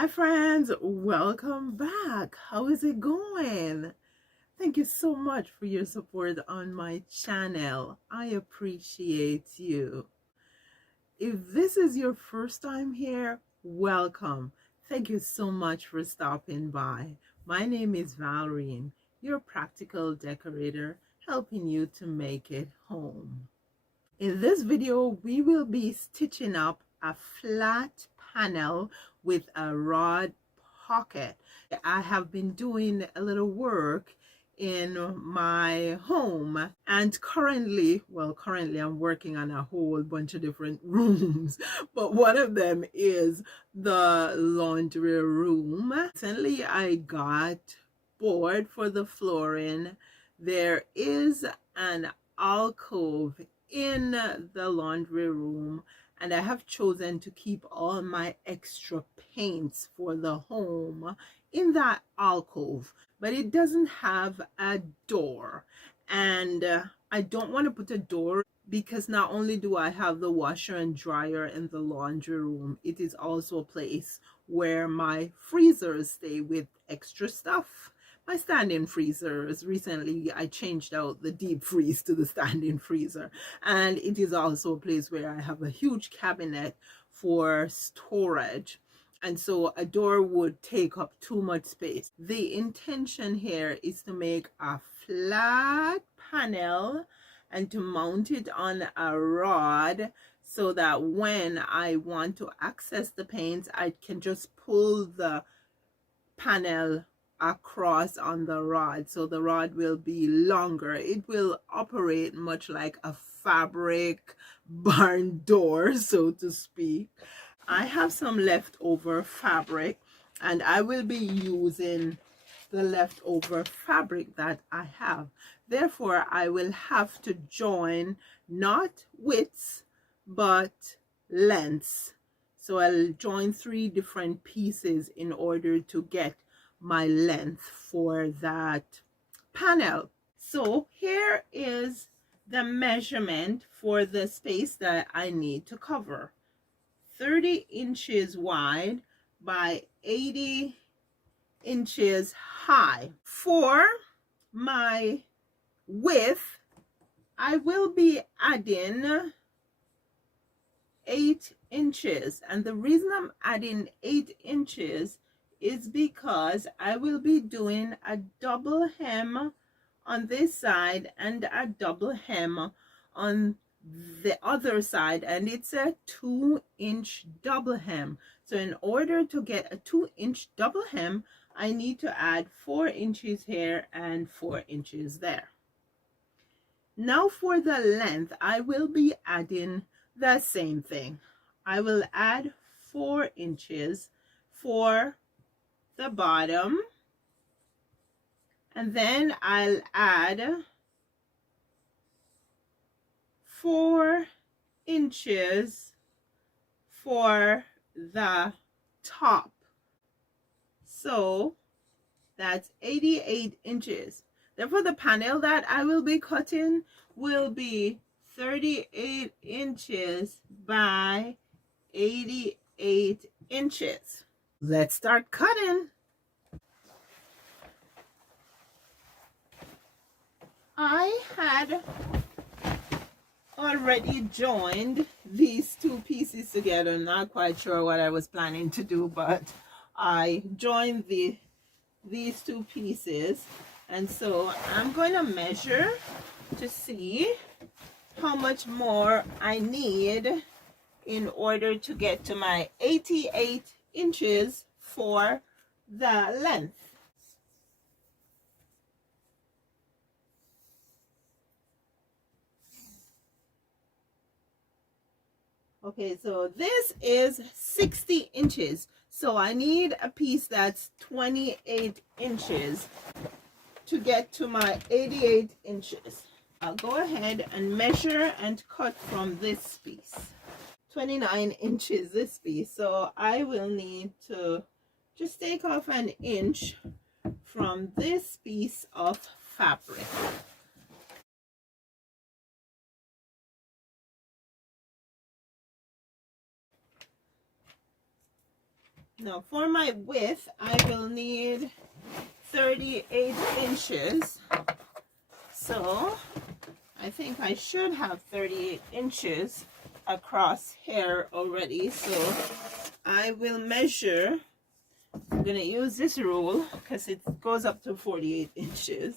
Hi friends, welcome back. How is it going? Thank you so much for your support on my channel. I appreciate you. If this is your first time here, welcome. Thank you so much for stopping by. My name is Valerie, your practical decorator, helping you to make it home. In this video, we will be stitching up a flat panel with a rod pocket. I have been doing a little work in my home, and currently I'm working on a whole bunch of different rooms, but one of them is the laundry room. Recently I got board for the flooring. There is an alcove in the laundry room, and I have chosen to keep all my extra paints for the home in that alcove, but it doesn't have a door, and I don't want to put a door because not only do I have the washer and dryer in the laundry room, it is also a place where my freezers stay with extra stuff. My standing freezers, recently I changed out the deep freeze to the standing freezer, and it is also a place where I have a huge cabinet for storage, and so a door would take up too much space. The intention here is to make a flat panel and to mount it on a rod so that when I want to access the paints, I can just pull the panel across on the rod, so the rod will be longer. It will operate much like a fabric barn door, so to speak. I have some leftover fabric, and I will be using the leftover fabric that I have. Therefore, I will have to join not widths but lengths. So I'll join 3 different pieces in order to get my length for that panel. So here is the measurement for the space that I need to cover. 30 inches wide by 80 inches high. For my width, I will be adding 8 inches, and the reason I'm adding 8 inches is because I will be doing a double hem on this side and a double hem on the other side, and it's a 2-inch double hem. So in order to get a 2-inch double hem, I need to add 4 inches here and 4 inches there. Now for the length, I will be adding the same thing. I will add 4 inches for the bottom, and then I'll add 4 inches for the top. So that's 88 inches. Therefore, the panel that I will be cutting will be 38 inches by 88 inches. Let's start cutting. I had already joined these 2 pieces together. Not quite sure what I was planning to do, but I joined these 2 pieces, and so I'm going to measure to see how much more I need in order to get to my 88 inches for the length. Okay, so this is 60 inches. So I need a piece that's 28 inches to get to my 88 inches. I'll go ahead and measure and cut from this piece. 29 inches this piece. So I will need to just take off an inch from this piece of fabric. Now for my width, I will need 38 inches. So I think I should have 38 inches across here already. So I will measure. I'm going to use this rule because it goes up to 48 inches.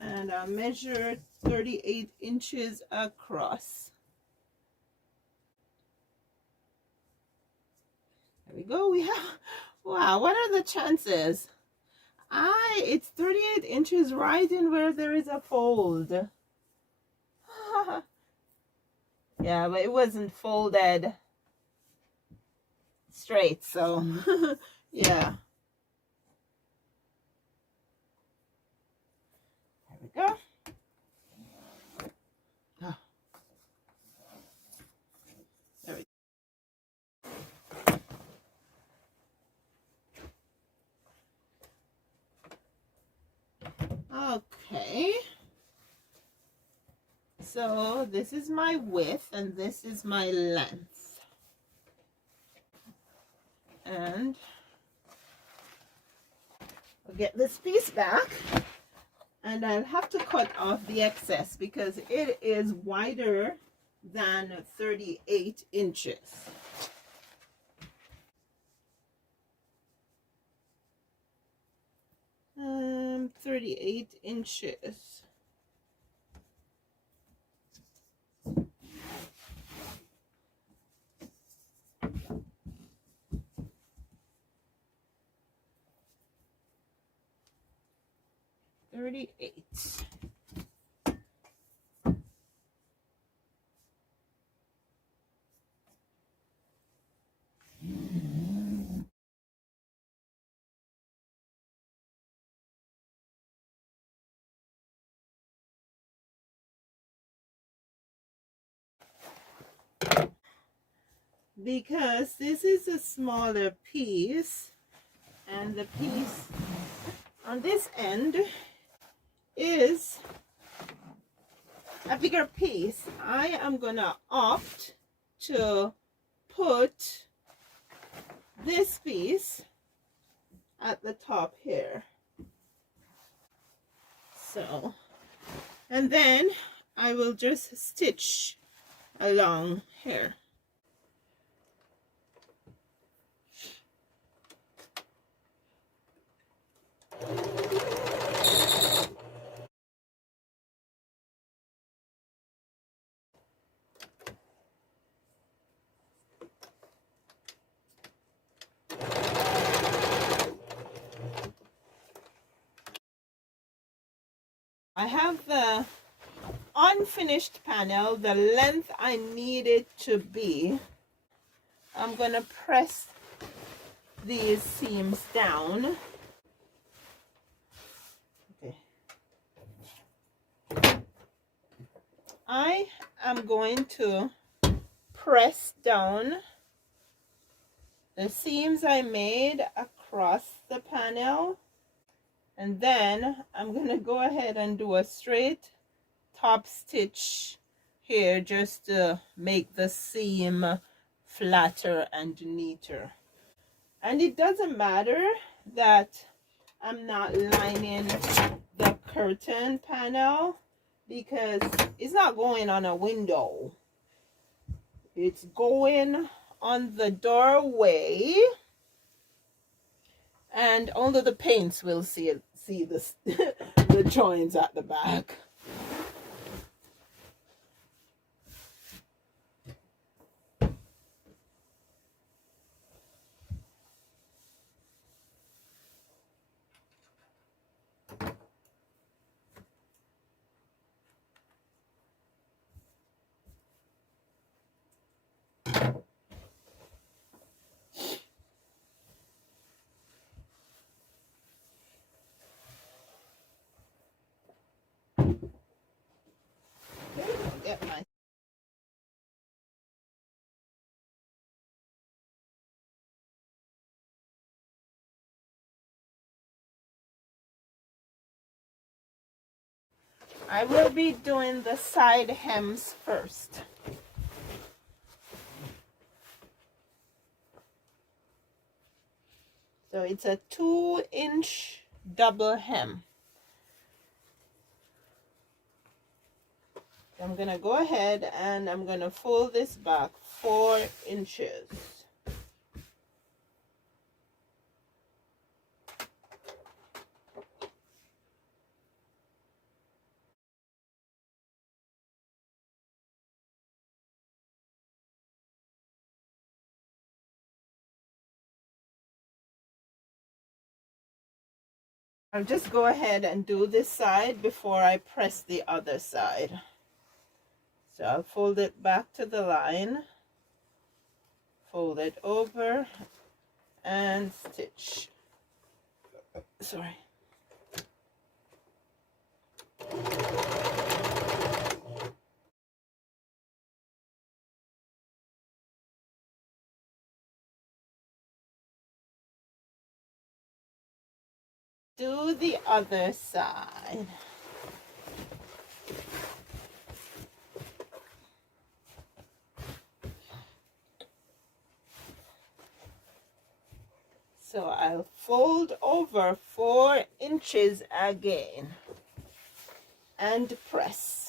And I'll measure 38 inches across. There we go. We have, wow, what are the chances? It's 38 inches right in where there is a fold. Yeah, but it wasn't folded straight, so yeah. There we go. Oh. There we go. Okay. So this is my width and this is my length. And I'll get this piece back. And I'll have to cut off the excess because it is wider than 38 inches. 38 inches. Because this is a smaller piece and the piece on this end is a bigger piece, I am gonna opt to put this piece at the top here. So, and then I will just stitch along here. I have the unfinished panel, the length I need it to be. I'm gonna press these seams down. Okay. I am going to press down the seams I made across the panel, and then I'm gonna go ahead and do a straight top stitch here just to make the seam flatter and neater. And it doesn't matter that I'm not lining the curtain panel because it's not going on a window, it's going on the doorway, and only the paints will see this the joins at the back. Get my I will be doing the side hems first. So it's a 2-inch double hem. I'm gonna go ahead and I'm gonna fold this back 4 inches. I'll just go ahead and do this side before I press the other side. So I'll fold it back to the line, fold it over, and stitch. Sorry. Do the other side. So I'll fold over 4 inches again and press.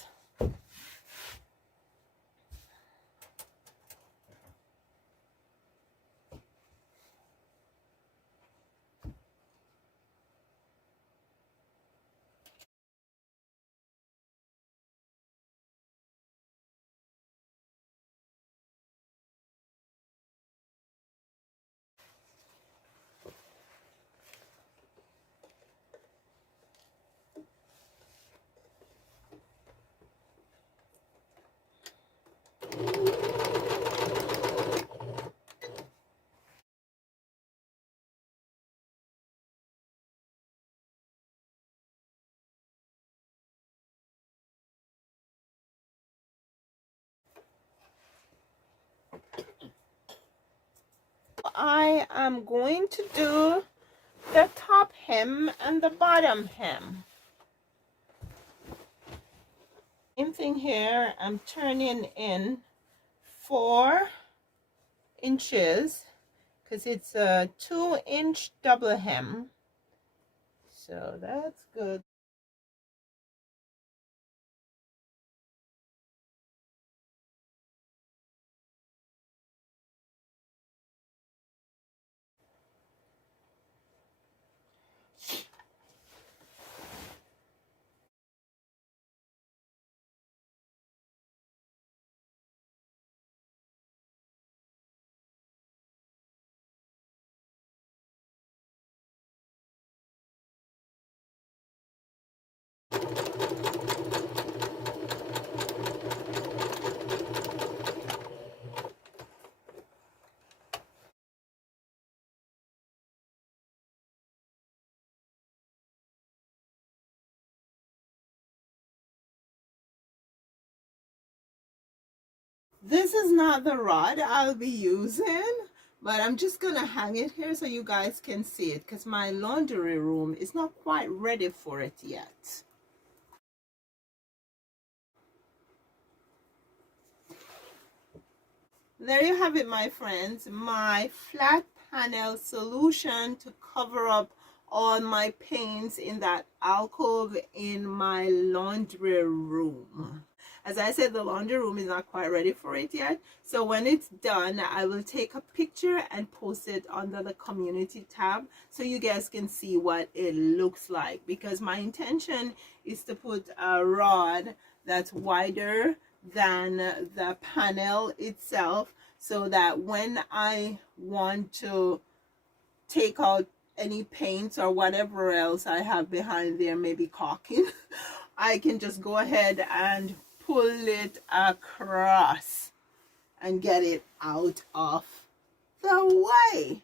I am going to do the top hem and the bottom hem. Same thing here. I'm turning in 4 inches because it's a 2-inch double hem. So that's good. This is not the rod I'll be using, but I'm just gonna hang it here so you guys can see it because my laundry room is not quite ready for it yet. There you have it, my friends, my flat panel solution to cover up all my paints in that alcove in my laundry room. As I said, the laundry room is not quite ready for it yet, so when it's done I will take a picture and post it under the community tab so you guys can see what it looks like, because my intention is to put a rod that's wider than the panel itself, so that when I want to take out any paints or whatever else I have behind there, maybe caulking, I can just go ahead and pull it across and get it out of the way.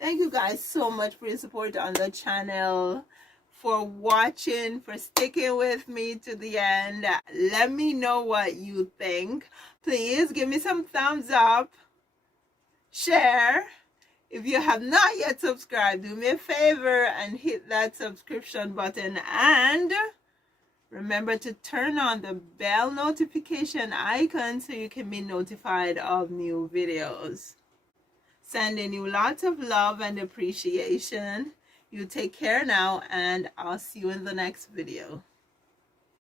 Thank you guys so much for your support on the channel, for watching, for sticking with me to the end. Let me know what you think. Please give me some thumbs up, share. If you have not yet subscribed, do me a favor and hit that subscription button, and remember to turn on the bell notification icon so you can be notified of new videos. Sending you lots of love and appreciation. You take care now, and I'll see you in the next video.